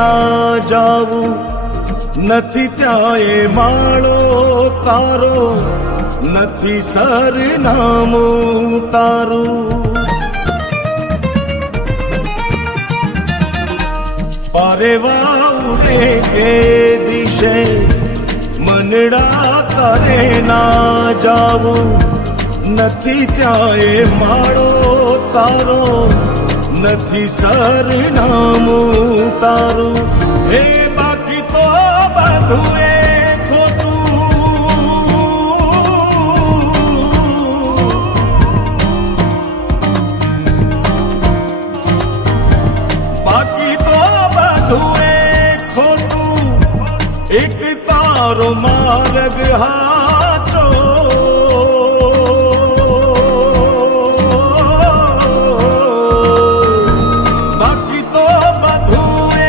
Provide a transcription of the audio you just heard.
ના જાવું, નથી ત્યાં એ માળો તારો, નથી સરનામું તારું. પારેવા ઉડે કે દિશે મનડા તારે ના જાવું, નથી ત્યાં એ માળો તારો, નથી સરનામું તારું. હે બાકી તો બધું એ ખોટું, એક તારો માર્ગ હા